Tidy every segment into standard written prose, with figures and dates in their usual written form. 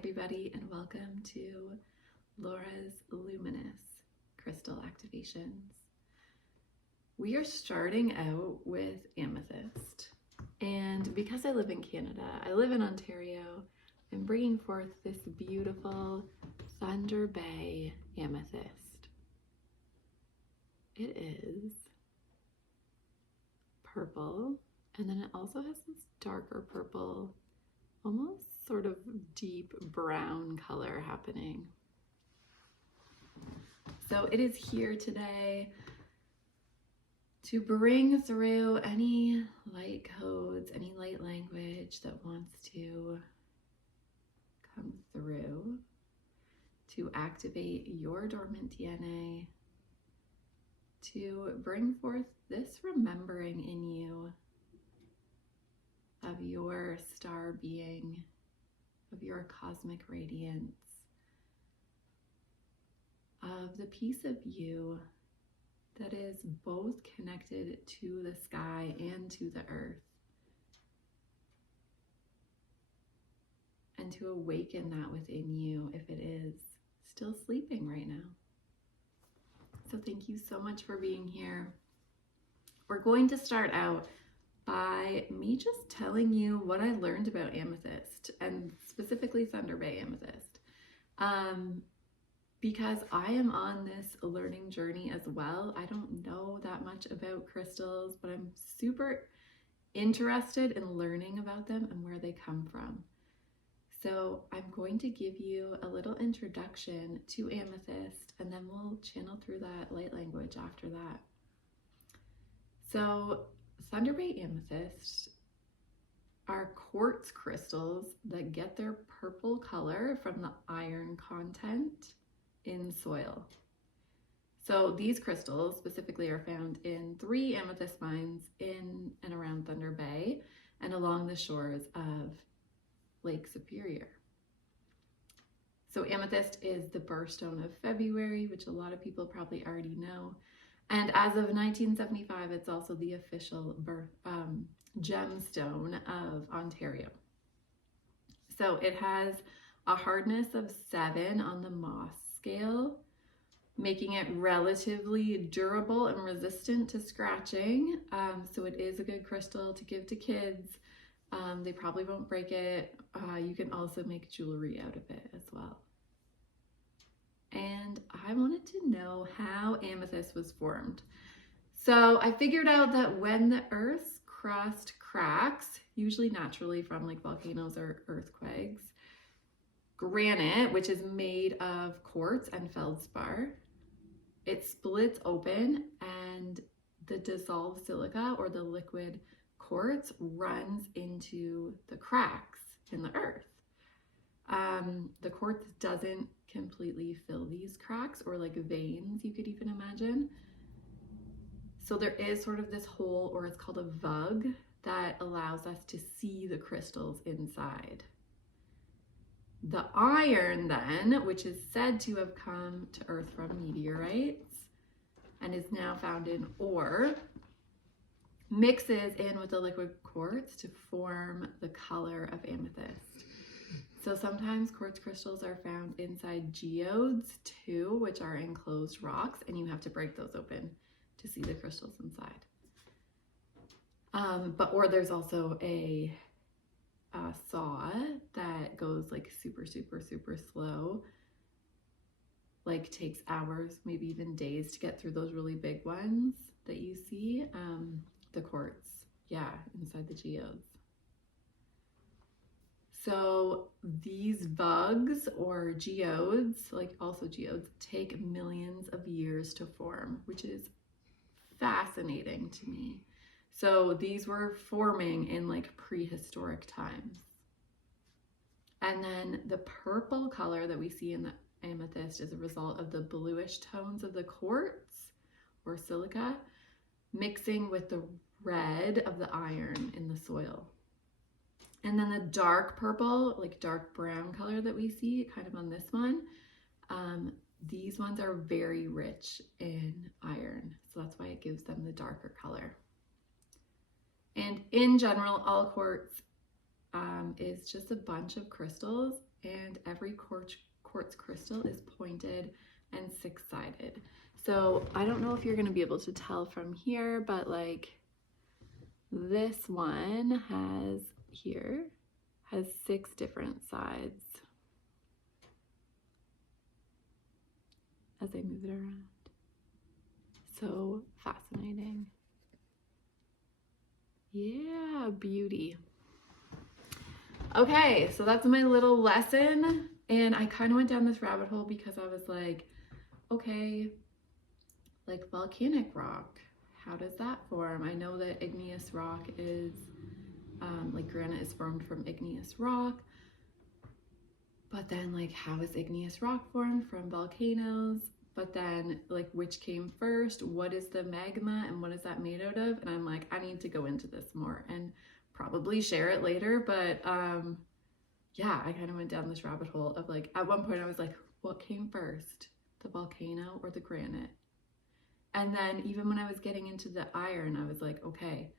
everybody, and welcome to Laura's Luminous Crystal Activations. We are starting out with amethyst, and because I live in Canada, I live in Ontario, I'm bringing forth this beautiful Thunder Bay Amethyst. It is purple, and then it also has this darker purple, almost sort of deep brown color happening. So it is here today to bring through any light codes, any light language that wants to come through to activate your dormant DNA, to bring forth this remembering in you of your star being, of your cosmic radiance, of the piece of you that is both connected to the sky and to the earth, and to awaken that within you if it is still sleeping right now. So thank you so much for being here. We're going to start out by me just telling you what I learned about amethyst, and specifically Thunder Bay Amethyst, because I am on this learning journey as well. I don't know that much about crystals, but I'm super interested in learning about them and where they come from. So I'm going to give you a little introduction to amethyst, and then we'll channel through that light language after that. So Thunder Bay Amethyst are quartz crystals that get their purple color from the iron content in soil. So these crystals specifically are found in 3 amethyst mines in and around Thunder Bay and along the shores of Lake Superior. So amethyst is the birthstone of February, which a lot of people probably already know. And as of 1975, it's also the official gemstone of Ontario. So it has a hardness of 7 on the Moss scale, making it relatively durable and resistant to scratching. So it is a good crystal to give to kids. They probably won't break it. You can also make jewelry out of it as well. And I wanted to know how amethyst was formed. So I figured out that when the Earth's crust cracks, usually naturally from like volcanoes or earthquakes, granite, which is made of quartz and feldspar, it splits open and the dissolved silica, or the liquid quartz, runs into the cracks in the earth. The quartz doesn't completely fill these cracks, or like veins, you could even imagine. So there is sort of this hole, or it's called a vug, that allows us to see the crystals inside. The iron then, which is said to have come to Earth from meteorites and is now found in ore, mixes in with the liquid quartz to form the color of amethyst. So sometimes quartz crystals are found inside geodes too, which are enclosed rocks, and you have to break those open to see the crystals inside. Or there's also a saw that goes like super slow, like takes hours, maybe even days to get through those really big ones that you see, the quartz, inside the geodes. So these vugs, or geodes, like also geodes, take millions of years to form, which is fascinating to me. So these were forming in like prehistoric times. And then the purple color that we see in the amethyst is a result of the bluish tones of the quartz, or silica, mixing with the red of the iron in the soil. And then the dark purple, like dark brown color that we see kind of on this one, these ones are very rich in iron. So that's why it gives them the darker color. And in general, all quartz is just a bunch of crystals and every quartz crystal is pointed and six-sided. So I don't know if you're going to be able to tell from here, but like this one has 6 different sides as I move it around. So fascinating. Yeah, beauty. Okay, so that's my little lesson. And I kind of went down this rabbit hole because I was like, okay, like volcanic rock, how does that form? I know that igneous rock is, like granite is formed from igneous rock. But then like, how is igneous rock formed from volcanoes? But then like, which came first? What is the magma and what is that made out of? And I'm like, I need to go into this more and probably share it later. But yeah, I kind of went down this rabbit hole of like, at one point I was like, what came first? The volcano or the granite? And then even when I was getting into the iron, I was like, okay,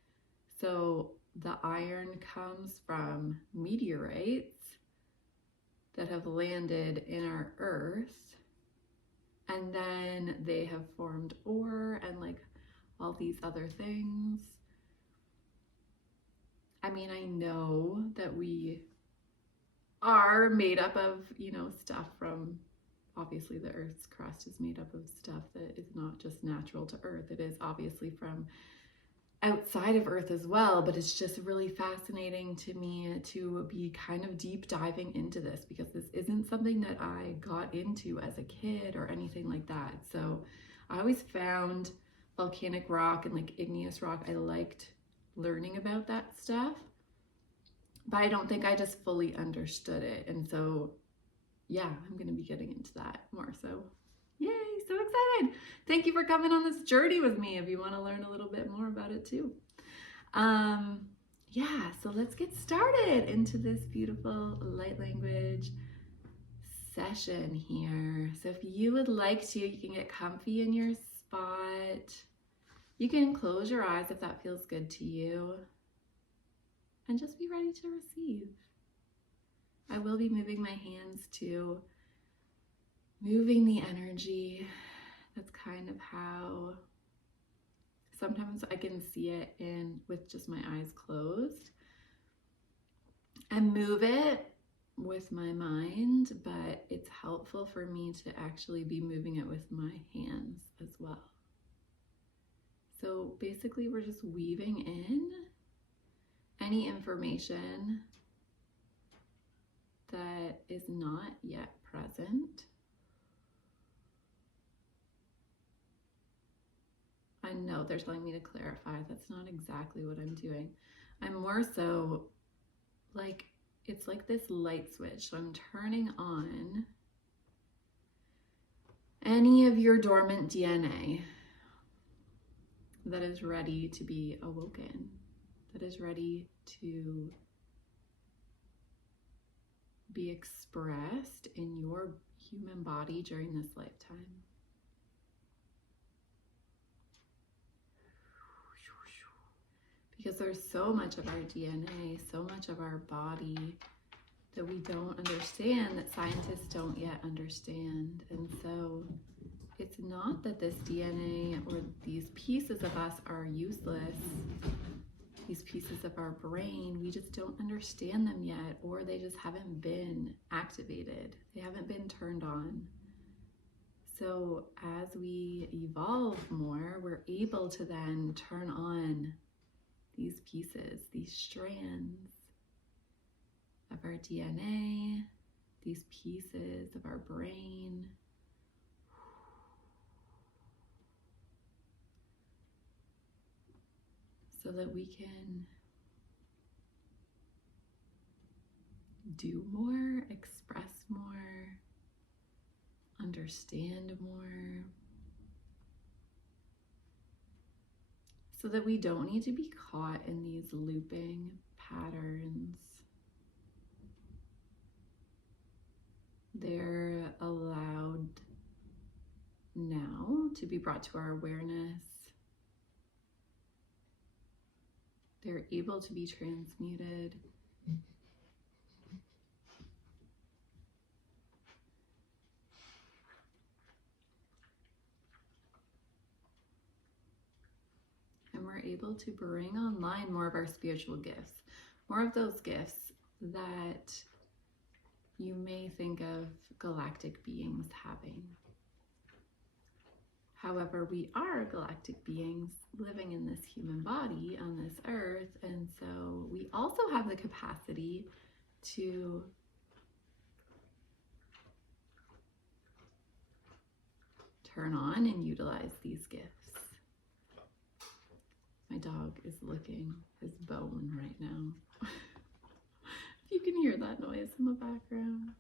so the iron comes from meteorites that have landed in our earth, and then they have formed ore and like all these other things. I mean, I know that we are made up of, you know, stuff from, obviously the earth's crust is made up of stuff that is not just natural to earth. It is obviously from outside of earth as well, but it's just really fascinating to me to be kind of deep diving into this because this isn't something that I got into as a kid or anything like that. So I always found volcanic rock and like igneous rock, I liked learning about that stuff, but I don't think I just fully understood it. And so yeah, I'm going to be getting into that more. So yay, so excited. Thank you for coming on this journey with me if you want to learn a little bit more about it too. Yeah, so let's get started into this beautiful light language session here. So if you would like to, you can get comfy in your spot. You can close your eyes if that feels good to you. And just be ready to receive. I will be moving my hands to moving the energy. That's kind of how sometimes I can see it in with just my eyes closed and move it with my mind, but it's helpful for me to actually be moving it with my hands as well. So basically we're just weaving in any information that is not yet present. I know they're telling me to clarify. That's not exactly what I'm doing. I'm more so like, it's like this light switch. So I'm turning on any of your dormant DNA that is ready to be awoken, that is ready to be expressed in your human body during this lifetime. Because there's so much of our DNA, so much of our body that we don't understand, that scientists don't yet understand. And so it's not that this DNA or these pieces of us are useless, these pieces of our brain, we just don't understand them yet, or they just haven't been activated. They haven't been turned on. So as we evolve more, we're able to then turn on these pieces, these strands of our DNA, these pieces of our brain. So that we can do more, express more, understand more. So that we don't need to be caught in these looping patterns. They're allowed now to be brought to our awareness. They're able to be transmuted. able to bring online more of our spiritual gifts, more of those gifts that you may think of galactic beings having. However, we are galactic beings living in this human body on this earth, and so we also have the capacity to turn on and utilize these gifts. My dog is licking his bone right now. If you can hear that noise in the background.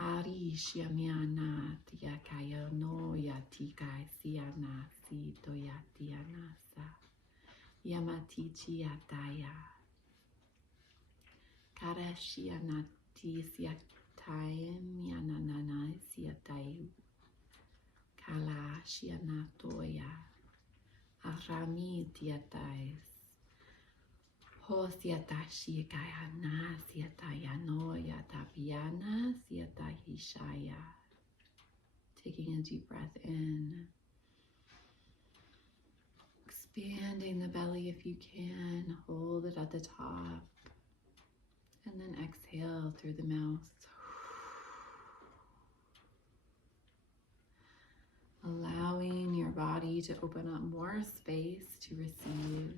Arisha miana tia kaya no ya tika siana si toya tianasa yamatichi ataya karashiana ti siataya miana nana siatayu kala shiana toya arami tiatais ho siatashi kaya na siataya no ya tapiana siatahishaya. Taking a deep breath in, expanding the belly if you can, hold it at the top, and then exhale through the mouth. Allowing your body to open up more space to receive.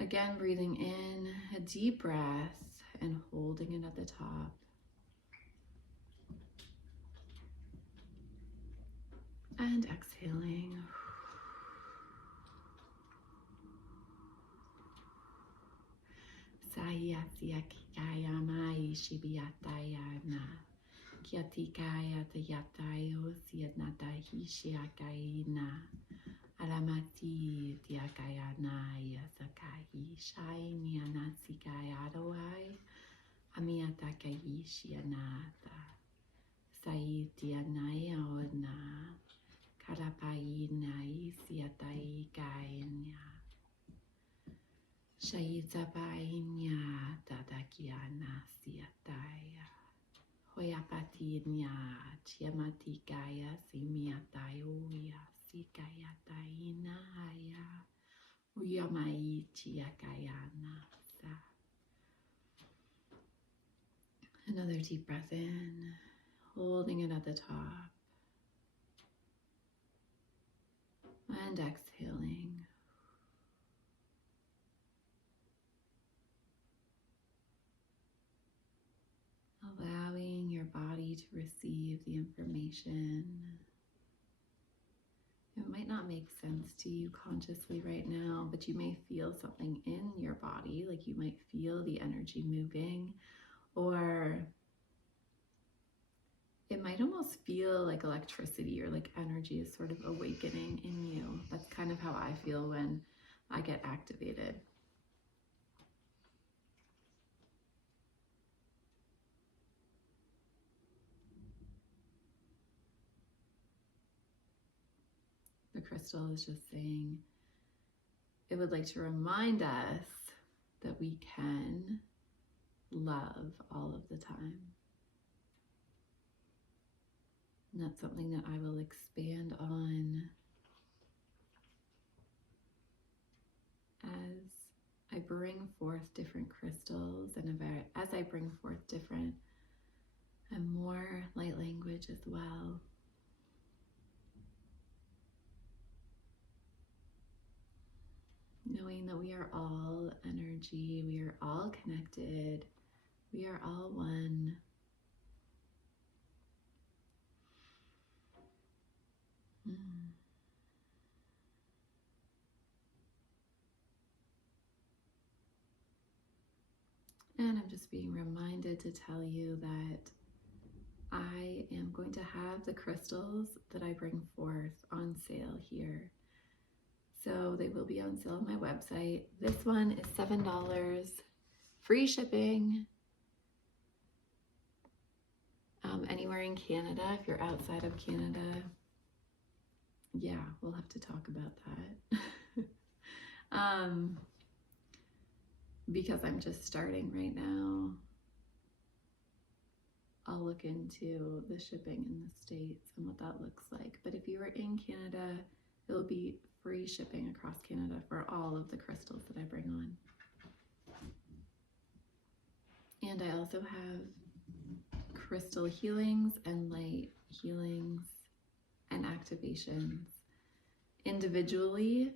Again, breathing in a deep breath and holding it at the top. And exhaling. Sayatya kikaya mai shibiataya na. Kiatikaya tayatayo siatnata hishiakai na. Aramati tiakaya na yasakai shai nianasikai aroai. Amiatakai shianata. Saitianaya ona. Karapai nai siatai kaenya. Shaitapai nya tatakiana siataya. Hoyapati nya chiamatikaya simiatayuya sikayataina haya. Uyamai chiakayana sa. Another deep breath in, holding it at the top. And exhaling. Allowing your body to receive the information. It might not make sense to you consciously right now, but you may feel something in your body, like you might feel the energy moving, or it might almost feel like electricity or like energy is sort of awakening in you. That's kind of how I feel when I get activated. The crystal is just saying it would like to remind us that we can love all of the time. And that's something that I will expand on as I bring forth different crystals and as I bring forth different and more light language as well. Knowing that we are all energy, we are all connected, we are all one. And I'm just being reminded to tell you that I am going to have the crystals that I bring forth on sale here. So they will be on sale on my website. This one is $7, free shipping. Anywhere in Canada, if you're outside of Canada. Yeah, we'll have to talk about that. Because I'm just starting right now. I'll look into the shipping in the States and what that looks like. But if you are in Canada, it'll be free shipping across Canada for all of the crystals that I bring on. And I also have crystal healings and light healings and activations individually.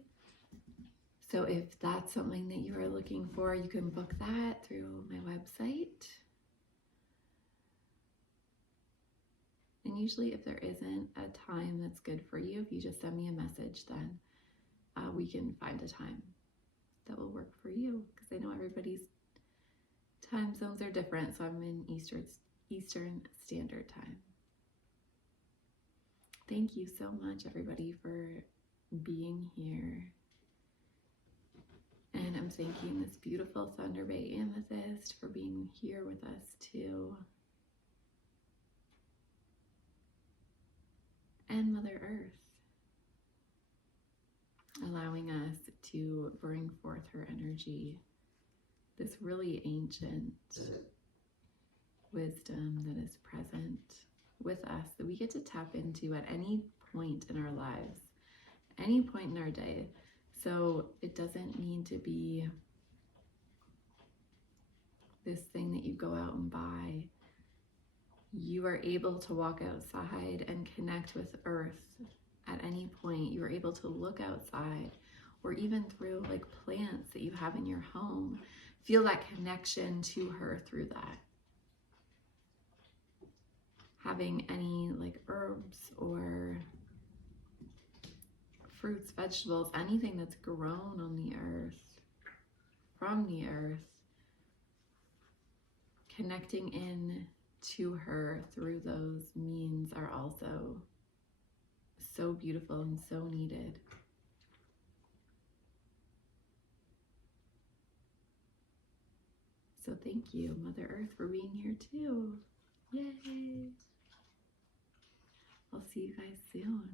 So if that's something that you are looking for, you can book that through my website. And usually if there isn't a time that's good for you, if you just send me a message, then we can find a time that will work for you, because I know everybody's time zones are different. So I'm in Eastern Standard Time. Thank you so much, everybody, for being here. And I'm thanking this beautiful Thunder Bay Amethyst for being here with us too. And Mother Earth, allowing us to bring forth her energy, this really ancient wisdom that is present with us, that we get to tap into at any point in our lives, any point in our day. So it doesn't need to be this thing that you go out and buy. You are able to walk outside and connect with Earth at any point. You are able to look outside, or even through like plants that you have in your home. Feel that connection to her through that. Having any like herbs or fruits, vegetables, anything that's grown on the earth, from the earth, connecting in to her through those means are also so beautiful and so needed. So thank you, Mother Earth, for being here too. Yay! I'll see you guys soon.